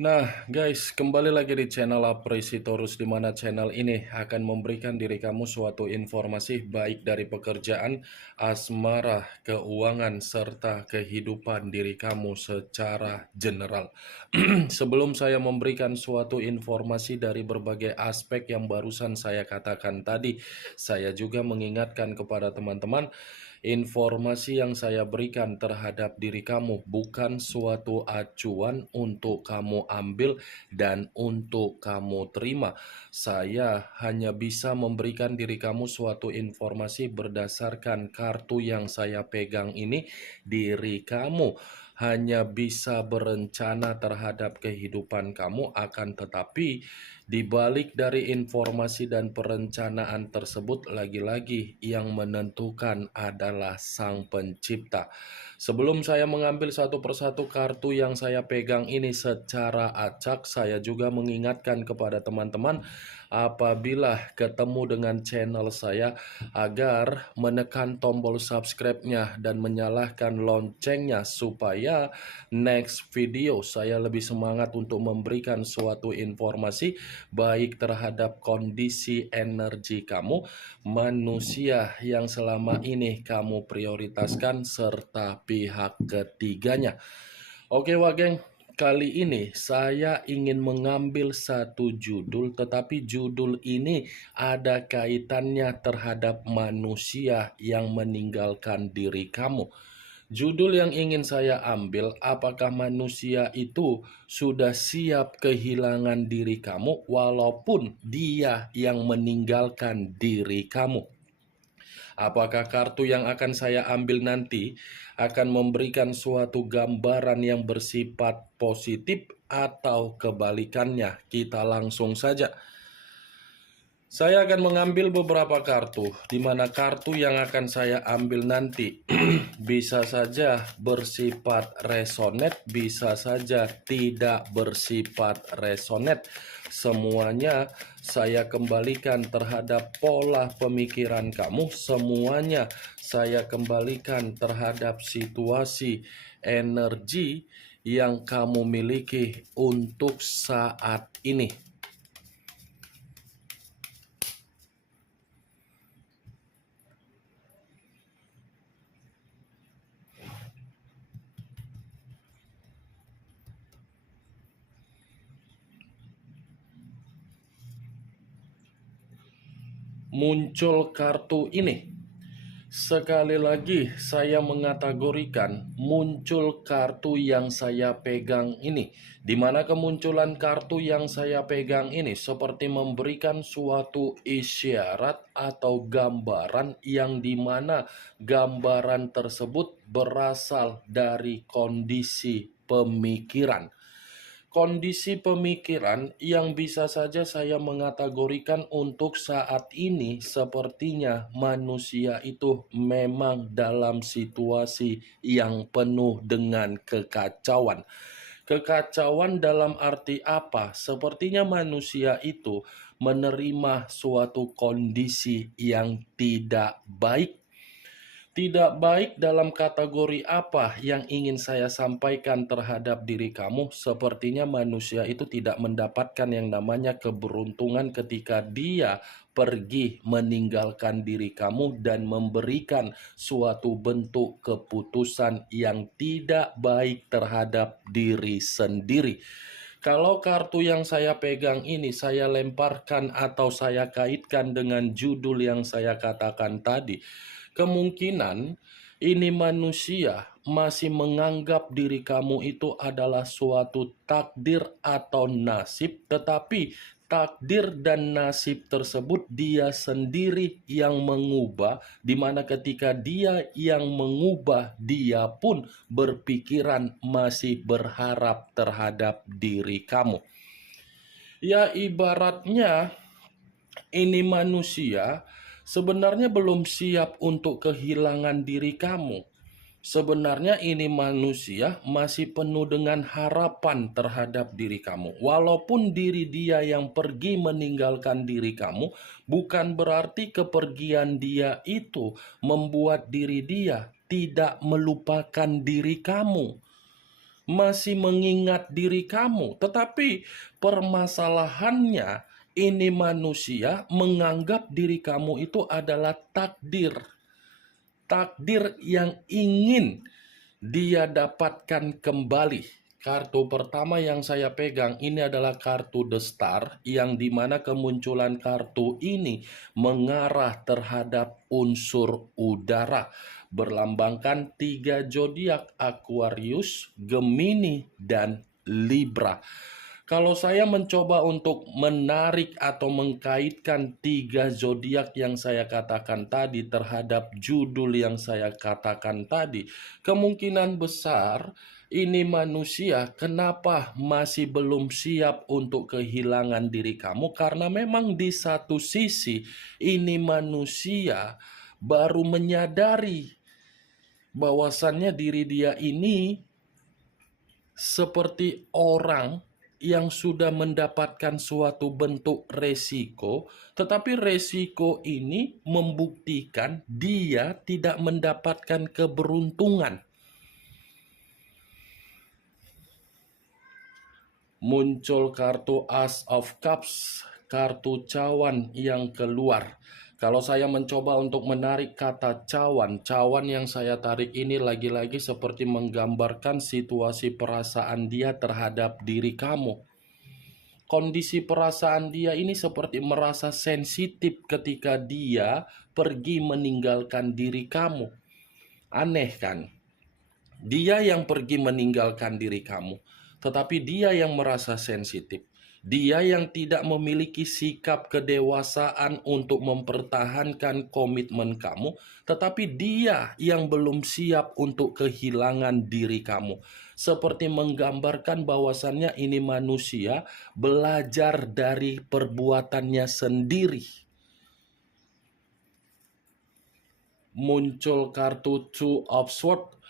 Nah, guys, kembali lagi di channel Apresitorus, di mana channel ini akan memberikan diri kamu suatu informasi baik dari pekerjaan, asmara, keuangan, serta kehidupan diri kamu secara general. Sebelum saya memberikan suatu informasi dari berbagai aspek yang barusan saya katakan tadi, saya juga mengingatkan kepada teman-teman, informasi yang saya berikan terhadap diri kamu bukan suatu acuan untuk kamu ambil dan untuk kamu terima. Saya hanya bisa memberikan diri kamu suatu informasi berdasarkan kartu yang saya pegang ini. Diri kamu hanya bisa berencana terhadap kehidupan kamu, akan tetapi di balik dari informasi dan perencanaan tersebut, lagi-lagi yang menentukan adalah Sang Pencipta. Sebelum saya mengambil satu persatu kartu yang saya pegang ini secara acak, saya juga mengingatkan kepada teman-teman apabila ketemu dengan channel saya agar menekan tombol subscribe-nya dan menyalakan loncengnya supaya next video saya lebih semangat untuk memberikan suatu informasi baik terhadap kondisi energi kamu, manusia yang selama ini kamu prioritaskan, serta pihak ketiganya. Oke, Wageng. Kali ini saya ingin mengambil satu judul, tetapi judul ini ada kaitannya terhadap manusia yang meninggalkan diri kamu. Judul yang ingin saya ambil, apakah manusia itu sudah siap kehilangan diri kamu walaupun dia yang meninggalkan diri kamu? Apakah kartu yang akan saya ambil nanti akan memberikan suatu gambaran yang bersifat positif atau kebalikannya? Kita langsung saja. Saya akan mengambil beberapa kartu, di mana kartu yang akan saya ambil nanti bisa saja bersifat resonet, bisa saja tidak bersifat resonet. Semuanya saya kembalikan terhadap pola pemikiran kamu, semuanya saya kembalikan terhadap situasi energi yang kamu miliki untuk saat ini. Muncul kartu ini. Sekali lagi saya mengategorikan muncul kartu yang saya pegang ini, di mana kemunculan kartu yang saya pegang ini seperti memberikan suatu isyarat atau gambaran yang dimana gambaran tersebut berasal dari kondisi pemikiran. Kondisi pemikiran yang bisa saja saya mengategorikan untuk saat ini sepertinya manusia itu memang dalam situasi yang penuh dengan kekacauan. Kekacauan dalam arti apa? Sepertinya manusia itu menerima suatu kondisi yang tidak baik. Tidak baik dalam kategori apa yang ingin saya sampaikan terhadap diri kamu? Sepertinya manusia itu tidak mendapatkan yang namanya keberuntungan ketika dia pergi meninggalkan diri kamu dan memberikan suatu bentuk keputusan yang tidak baik terhadap diri sendiri. Kalau kartu yang saya pegang ini saya lemparkan atau saya kaitkan dengan judul yang saya katakan tadi, kemungkinan ini manusia masih menganggap diri kamu itu adalah suatu takdir atau nasib, tetapi takdir dan nasib tersebut dia sendiri yang mengubah, di mana ketika dia yang mengubah, dia pun berpikiran masih berharap terhadap diri kamu. Ya, ibaratnya ini manusia sebenarnya belum siap untuk kehilangan diri kamu. Sebenarnya ini manusia masih penuh dengan harapan terhadap diri kamu. Walaupun diri dia yang pergi meninggalkan diri kamu, bukan berarti kepergian dia itu membuat diri dia tidak melupakan diri kamu. masih mengingat diri kamu. Tetapi permasalahannya, ini manusia menganggap diri kamu itu adalah takdir. Takdir yang ingin dia dapatkan kembali. Kartu pertama yang saya pegang ini adalah kartu The Star, yang dimana kemunculan kartu ini mengarah terhadap unsur udara, berlambangkan 3 zodiak: Aquarius, Gemini, dan Libra. Kalau saya mencoba untuk menarik atau mengkaitkan 3 zodiak yang saya katakan tadi terhadap judul yang saya katakan tadi, kemungkinan besar ini manusia kenapa masih belum siap untuk kehilangan diri kamu, karena memang di satu sisi ini manusia baru menyadari bahwasannya diri dia ini seperti orang yang sudah mendapatkan suatu bentuk resiko, tetapi resiko ini membuktikan dia tidak mendapatkan keberuntungan. Muncul kartu Ace of Cups, kartu cawan yang keluar. Kalau saya mencoba untuk menarik kata cawan, cawan yang saya tarik ini lagi-lagi seperti menggambarkan situasi perasaan dia terhadap diri kamu. Kondisi perasaan dia ini seperti merasa sensitif ketika dia pergi meninggalkan diri kamu. Aneh kan? Dia yang pergi meninggalkan diri kamu, tetapi dia yang merasa sensitif. Dia yang tidak memiliki sikap kedewasaan untuk mempertahankan komitmen kamu, tetapi dia yang belum siap untuk kehilangan diri kamu. Seperti menggambarkan bahwasannya ini manusia belajar dari perbuatannya sendiri. Muncul kartu Two of Swords,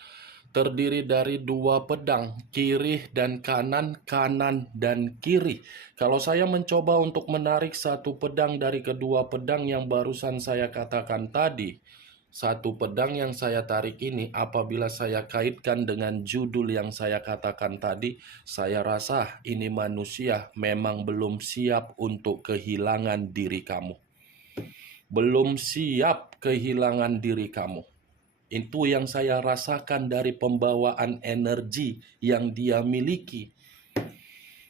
terdiri dari 2 pedang, kiri dan kanan, kanan dan kiri. Kalau saya mencoba untuk menarik satu pedang dari kedua pedang yang barusan saya katakan tadi, satu pedang yang saya tarik ini apabila saya kaitkan dengan judul yang saya katakan tadi, saya rasa ini manusia memang belum siap untuk kehilangan diri kamu. Belum siap kehilangan diri kamu. Itu yang saya rasakan dari pembawaan energi yang dia miliki.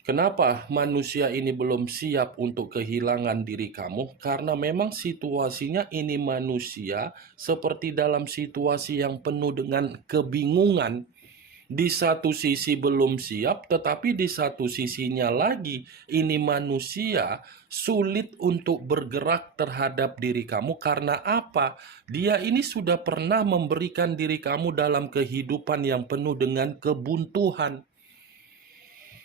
Kenapa manusia ini belum siap untuk kehilangan diri kamu? Karena memang situasinya ini manusia seperti dalam situasi yang penuh dengan kebingungan. Di satu sisi belum siap, tetapi di satu sisinya lagi, ini manusia sulit untuk bergerak terhadap diri kamu. Karena apa? Dia ini sudah pernah memberikan diri kamu dalam kehidupan yang penuh dengan kebuntuan.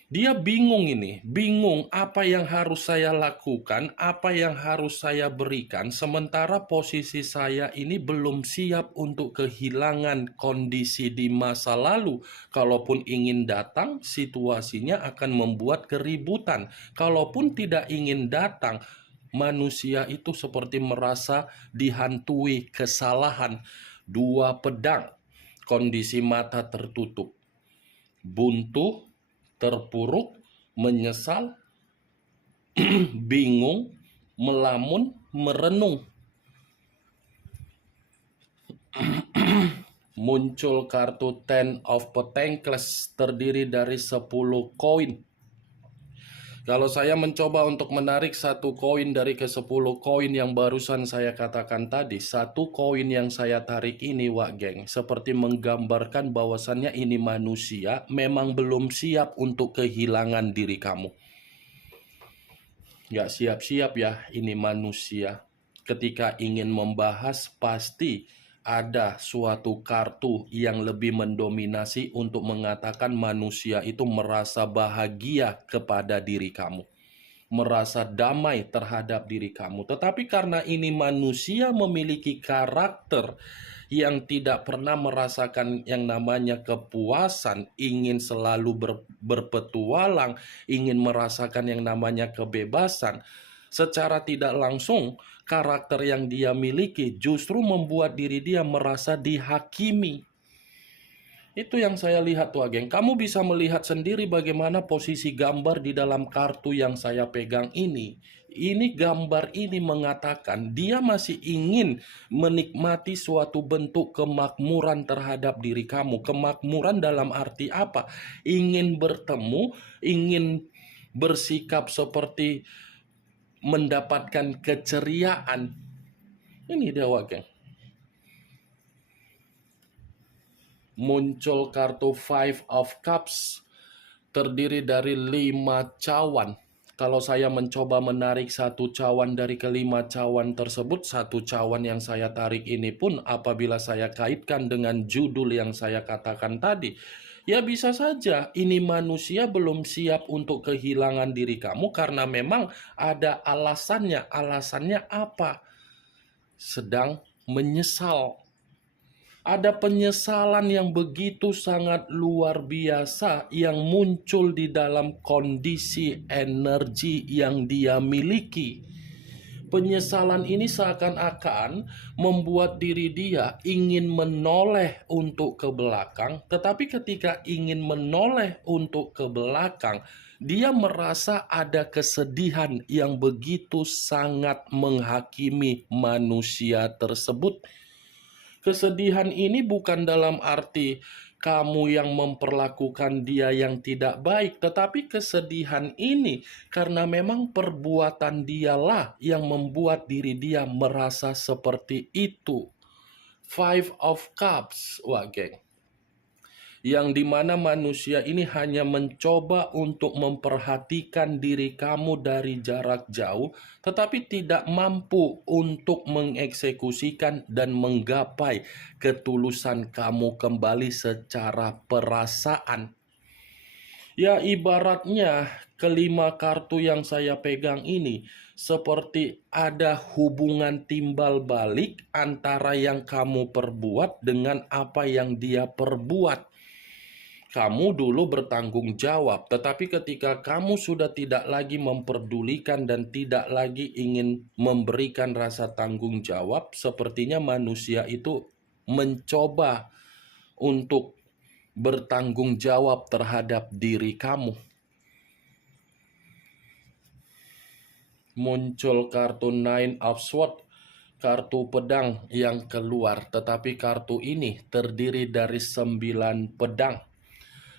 Dia bingung ini, bingung apa yang harus saya lakukan, apa yang harus saya berikan, sementara posisi saya ini belum siap untuk kehilangan kondisi di masa lalu. Kalaupun ingin datang, situasinya akan membuat keributan. Kalaupun tidak ingin datang, manusia itu seperti merasa dihantui kesalahan. 2 pedang, kondisi mata tertutup, buntu, terpuruk, menyesal, bingung, melamun, merenung. Muncul kartu Ten of Pentacles, terdiri dari 10 koin. Kalau saya mencoba untuk menarik satu koin dari ke-10 koin yang barusan saya katakan tadi, satu koin yang saya tarik ini, Wak Geng, seperti menggambarkan bahwasannya ini manusia memang belum siap untuk kehilangan diri kamu. Gak siap-siap ya ini manusia. Ketika ingin membahas pasti ada suatu kartu yang lebih mendominasi untuk mengatakan manusia itu merasa bahagia kepada diri kamu, merasa damai terhadap diri kamu. Tetapi karena ini manusia memiliki karakter yang tidak pernah merasakan yang namanya kepuasan, ingin selalu berpetualang, ingin merasakan yang namanya kebebasan, secara tidak langsung karakter yang dia miliki justru membuat diri dia merasa dihakimi. Itu yang saya lihat tuh, geng. Kamu bisa melihat sendiri bagaimana posisi gambar di dalam kartu yang saya pegang ini. Ini gambar ini mengatakan dia masih ingin menikmati suatu bentuk kemakmuran terhadap diri kamu. Kemakmuran dalam arti apa? Ingin bertemu, ingin bersikap seperti mendapatkan keceriaan. Ini dia, geng. Muncul kartu Five of Cups, terdiri dari 5 cawan. Kalau saya mencoba menarik satu cawan dari kelima cawan tersebut, satu cawan yang saya tarik ini pun apabila saya kaitkan dengan judul yang saya katakan tadi, ya bisa saja ini manusia belum siap untuk kehilangan diri kamu karena memang ada alasannya. Alasannya apa? Sedang menyesal. Ada penyesalan yang begitu sangat luar biasa yang muncul di dalam kondisi energi yang dia miliki. Penyesalan ini seakan-akan membuat diri dia ingin menoleh untuk ke belakang, tetapi ketika ingin menoleh untuk ke belakang, dia merasa ada kesedihan yang begitu sangat menghakimi manusia tersebut. Kesedihan ini bukan dalam arti kamu yang memperlakukan dia yang tidak baik, tetapi kesedihan ini karena memang perbuatan dialah yang membuat diri dia merasa seperti itu. Five of Cups, wah geng. Yang dimana manusia ini hanya mencoba untuk memperhatikan diri kamu dari jarak jauh, tetapi tidak mampu untuk mengeksekusikan dan menggapai ketulusan kamu kembali secara perasaan. Ya, ibaratnya kelima kartu yang saya pegang ini seperti ada hubungan timbal balik antara yang kamu perbuat dengan apa yang dia perbuat. Kamu dulu bertanggung jawab, tetapi ketika kamu sudah tidak lagi memperdulikan dan tidak lagi ingin memberikan rasa tanggung jawab, sepertinya manusia itu mencoba untuk bertanggung jawab terhadap diri kamu. Muncul kartu Nine of Swords, kartu pedang yang keluar, tetapi kartu ini terdiri dari 9 pedang.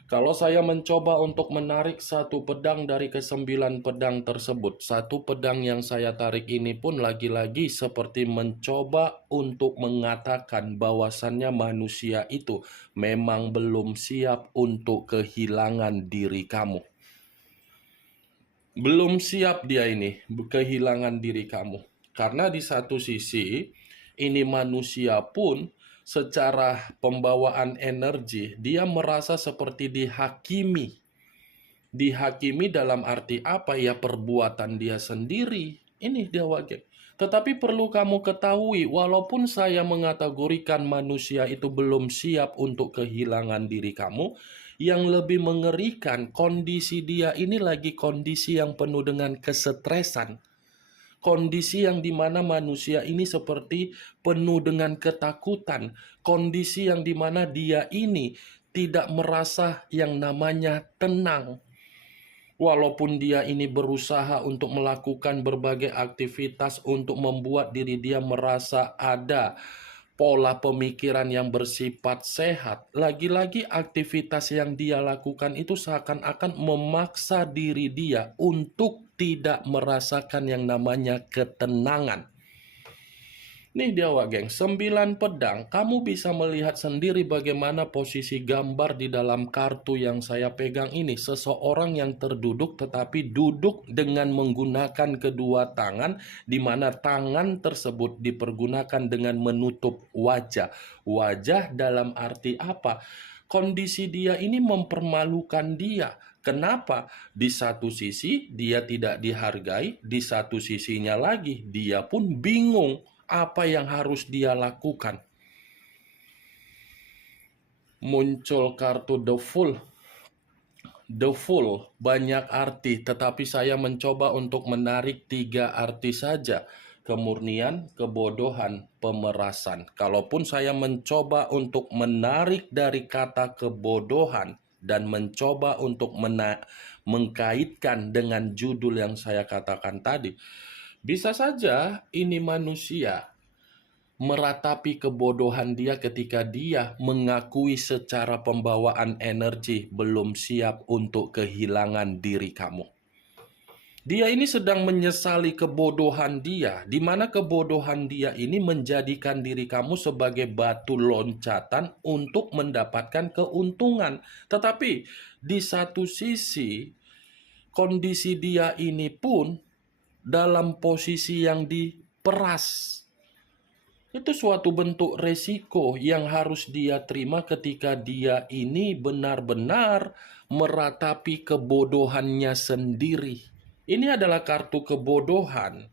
Kalau saya mencoba untuk menarik satu pedang dari ke-9 pedang tersebut, satu pedang yang saya tarik ini pun lagi-lagi seperti mencoba untuk mengatakan bahwasannya manusia itu memang belum siap untuk kehilangan diri kamu. Belum siap dia ini kehilangan diri kamu. Karena di satu sisi, ini manusia pun secara pembawaan energi, dia merasa seperti dihakimi. Dihakimi dalam arti apa? Ya perbuatan dia sendiri. Ini dia wajib. Tetapi perlu kamu ketahui, walaupun saya mengategorikan manusia itu belum siap untuk kehilangan diri kamu, yang lebih mengerikan, kondisi dia ini lagi kondisi yang penuh dengan kesetresan. Kondisi yang dimana manusia ini seperti penuh dengan ketakutan. Kondisi yang dimana dia ini tidak merasa yang namanya tenang. Walaupun dia ini berusaha untuk melakukan berbagai aktivitas untuk membuat diri dia merasa ada pola pemikiran yang bersifat sehat, lagi-lagi aktivitas yang dia lakukan itu seakan-akan memaksa diri dia untuk tidak merasakan yang namanya ketenangan. Nih dia geng, 9 pedang, kamu bisa melihat sendiri bagaimana posisi gambar di dalam kartu yang saya pegang ini. Seseorang yang terduduk tetapi duduk dengan menggunakan kedua tangan, di mana tangan tersebut dipergunakan dengan menutup wajah. Wajah dalam arti apa? Kondisi dia ini mempermalukan dia. Kenapa? Di satu sisi dia tidak dihargai, di satu sisinya lagi dia pun bingung apa yang harus dia lakukan. Muncul kartu The Fool. The Fool banyak arti, tetapi saya mencoba untuk menarik 3 arti saja. kemurnian, kebodohan, pemerasan. Kalaupun saya mencoba untuk menarik dari kata kebodohan dan mencoba untuk mengkaitkan dengan judul yang saya katakan tadi, bisa saja ini manusia meratapi kebodohan dia ketika dia mengakui secara pembawaan energi belum siap untuk kehilangan diri kamu. Dia ini sedang menyesali kebodohan dia, di mana kebodohan dia ini menjadikan diri kamu sebagai batu loncatan untuk mendapatkan keuntungan. Tetapi di satu sisi, kondisi dia ini pun dalam posisi yang diperas. Itu suatu bentuk resiko yang harus dia terima ketika dia ini benar-benar meratapi kebodohannya sendiri. Ini adalah kartu kebodohan.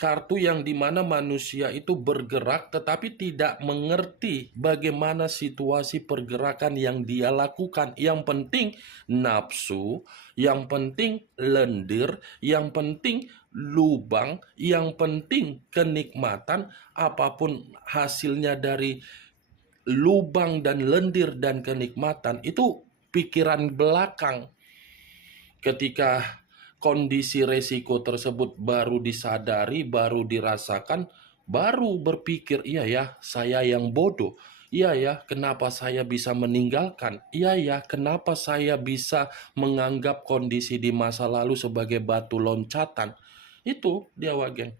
Kartu yang dimana manusia itu bergerak tetapi tidak mengerti bagaimana situasi pergerakan yang dia lakukan. Yang penting nafsu, yang penting lendir, yang penting lubang, yang penting kenikmatan, apapun hasilnya dari lubang dan lendir dan kenikmatan, itu pikiran belakang. Ketika kondisi resiko tersebut baru disadari, baru dirasakan, baru berpikir, iya ya, saya yang bodoh. Iya ya, kenapa saya bisa meninggalkan? Iya ya, kenapa saya bisa menganggap kondisi di masa lalu sebagai batu loncatan? Itu dia, Wageng.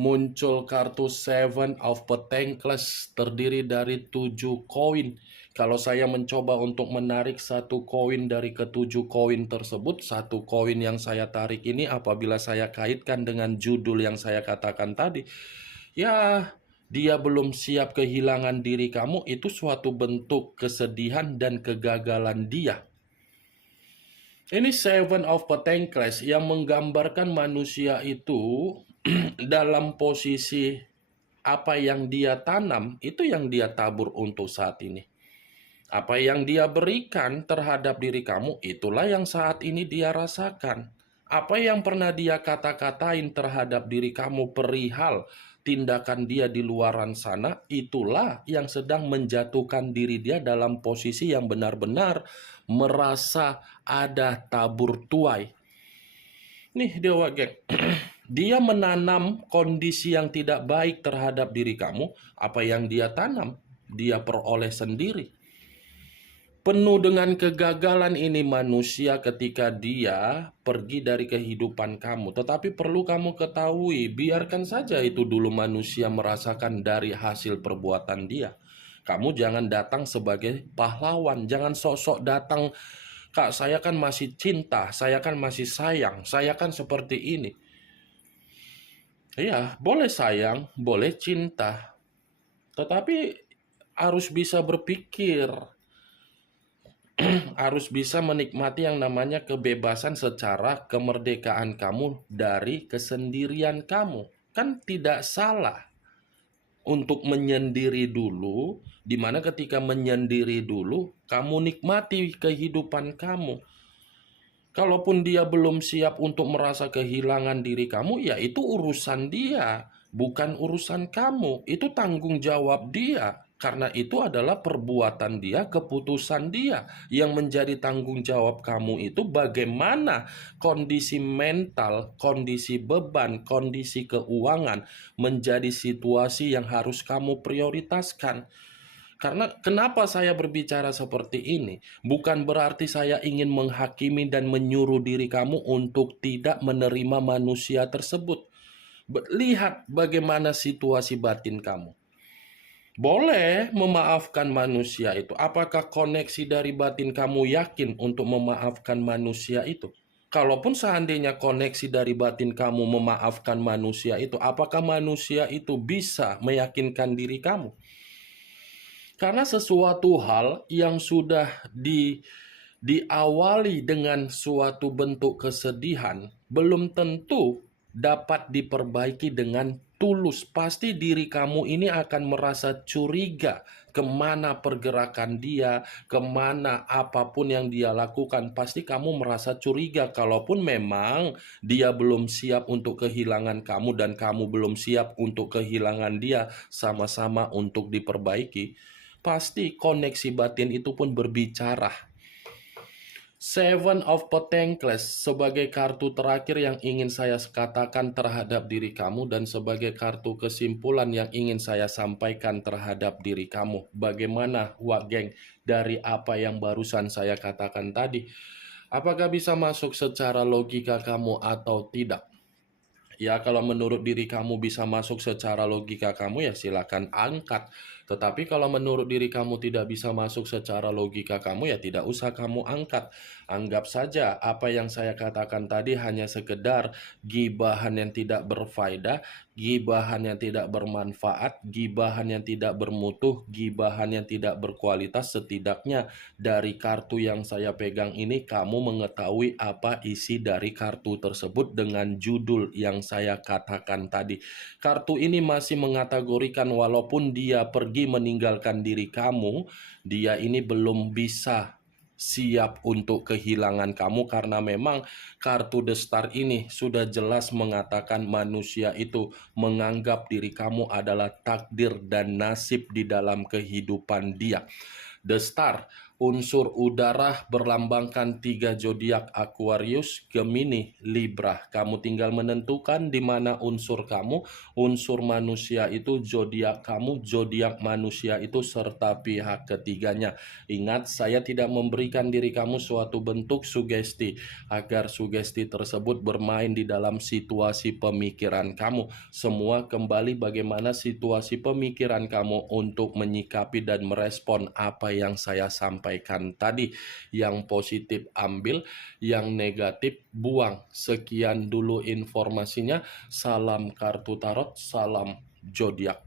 Muncul kartu Seven of Pentacles terdiri dari 7 koin. Kalau saya mencoba untuk menarik satu koin dari ketujuh koin tersebut, satu koin yang saya tarik ini apabila saya kaitkan dengan judul yang saya katakan tadi, ya dia belum siap kehilangan diri kamu, itu suatu bentuk kesedihan dan kegagalan dia. Ini Seven of Pentacles yang menggambarkan manusia itu dalam posisi apa yang dia tanam, itu yang dia tabur untuk saat ini. Apa yang dia berikan terhadap diri kamu, itulah yang saat ini dia rasakan. Apa yang pernah dia kata-katain terhadap diri kamu perihal tindakan dia di luaran sana, itulah yang sedang menjatuhkan diri dia dalam posisi yang benar-benar merasa ada tabur tuai. Nih Dewa Geng, dia menanam kondisi yang tidak baik terhadap diri kamu. Apa yang dia tanam, dia peroleh sendiri. Penuh dengan kegagalan ini manusia ketika dia pergi dari kehidupan kamu. Tetapi perlu kamu ketahui, biarkan saja itu dulu manusia merasakan dari hasil perbuatan dia. Kamu jangan datang sebagai pahlawan, jangan sok-sok datang, Kak, saya kan masih cinta, saya kan masih sayang, saya kan seperti ini. Iya, boleh sayang, boleh cinta, tetapi harus bisa berpikir, harus bisa menikmati yang namanya kebebasan secara kemerdekaan kamu dari kesendirian kamu. Kan tidak salah untuk menyendiri dulu, dimana ketika menyendiri dulu, kamu nikmati kehidupan kamu. Kalaupun dia belum siap untuk merasa kehilangan diri kamu, ya itu urusan dia, bukan urusan kamu. Itu tanggung jawab dia. Karena itu adalah perbuatan dia, keputusan dia. Yang menjadi tanggung jawab kamu itu bagaimana kondisi mental, kondisi beban, kondisi keuangan menjadi situasi yang harus kamu prioritaskan. Karena kenapa saya berbicara seperti ini? Bukan berarti saya ingin menghakimi dan menyuruh diri kamu untuk tidak menerima manusia tersebut. Lihat bagaimana situasi batin kamu. Boleh memaafkan manusia itu. Apakah koneksi dari batin kamu yakin untuk memaafkan manusia itu? Kalaupun seandainya koneksi dari batin kamu memaafkan manusia itu, apakah manusia itu bisa meyakinkan diri kamu? Karena sesuatu hal yang sudah diawali dengan suatu bentuk kesedihan, belum tentu dapat diperbaiki dengan tulus. Pasti diri kamu ini akan merasa curiga kemana pergerakan dia, kemana apapun yang dia lakukan. Pasti kamu merasa curiga, kalaupun memang dia belum siap untuk kehilangan kamu dan kamu belum siap untuk kehilangan dia, sama-sama untuk diperbaiki. Pasti koneksi batin itu pun berbicara. Seven of Pentacles sebagai kartu terakhir yang ingin saya katakan terhadap diri kamu dan sebagai kartu kesimpulan yang ingin saya sampaikan terhadap diri kamu. Bagaimana, Wak Geng, dari apa yang barusan saya katakan tadi? Apakah bisa masuk secara logika kamu atau tidak? Ya, kalau menurut diri kamu bisa masuk secara logika kamu, ya silakan angkat. Tetapi kalau menurut diri kamu tidak bisa masuk secara logika kamu, ya tidak usah kamu angkat. Anggap saja apa yang saya katakan tadi hanya sekedar gibahan yang tidak berfaedah, gibahan yang tidak bermanfaat, gibahan yang tidak bermutu, gibahan yang tidak berkualitas. Setidaknya dari kartu yang saya pegang ini, kamu mengetahui apa isi dari kartu tersebut dengan judul yang saya katakan tadi. Kartu ini masih mengategorikan walaupun dia pergi meninggalkan diri kamu, dia ini belum bisa siap untuk kehilangan kamu, karena memang kartu The Star ini sudah jelas mengatakan manusia itu menganggap diri kamu adalah takdir dan nasib di dalam kehidupan dia. The Star, unsur udara, berlambangkan 3 zodiak: Aquarius, Gemini, Libra. Kamu tinggal menentukan di mana unsur kamu, unsur manusia itu zodiak kamu, zodiak manusia itu serta pihak ketiganya. Ingat, saya tidak memberikan diri kamu suatu bentuk sugesti agar sugesti tersebut bermain di dalam situasi pemikiran kamu. Semua kembali bagaimana situasi pemikiran kamu untuk menyikapi dan merespon apa yang saya sampaikan tadi. Yang positif ambil, yang negatif buang. Sekian dulu informasinya. Salam kartu tarot, salam zodiak.